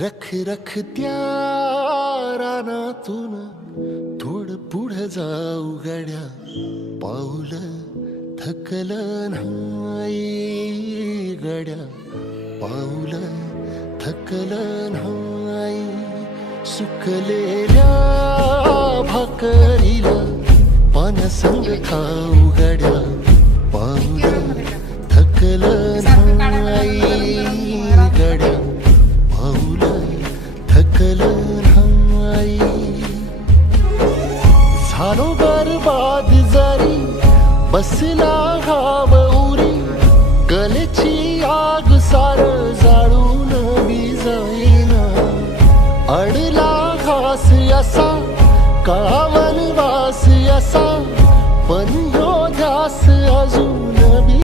रख रख त्या रानातून थोडं पुढं जाऊ गड्या, पाऊल थकलं नाही गड्या, पाऊल थकलं नाही. सुकलेल्या भाकरीला पानसंग खाऊ गड्या, पाऊल थकलं नाही गड्या, पाऊल थकलं नाही. झालो बरबाद जरी बसला घाव उरी, कलेची आग सार जाळून बी जाईना. अडला घास असा काळा वनवास असा, पण ह्यो ध्यास अजून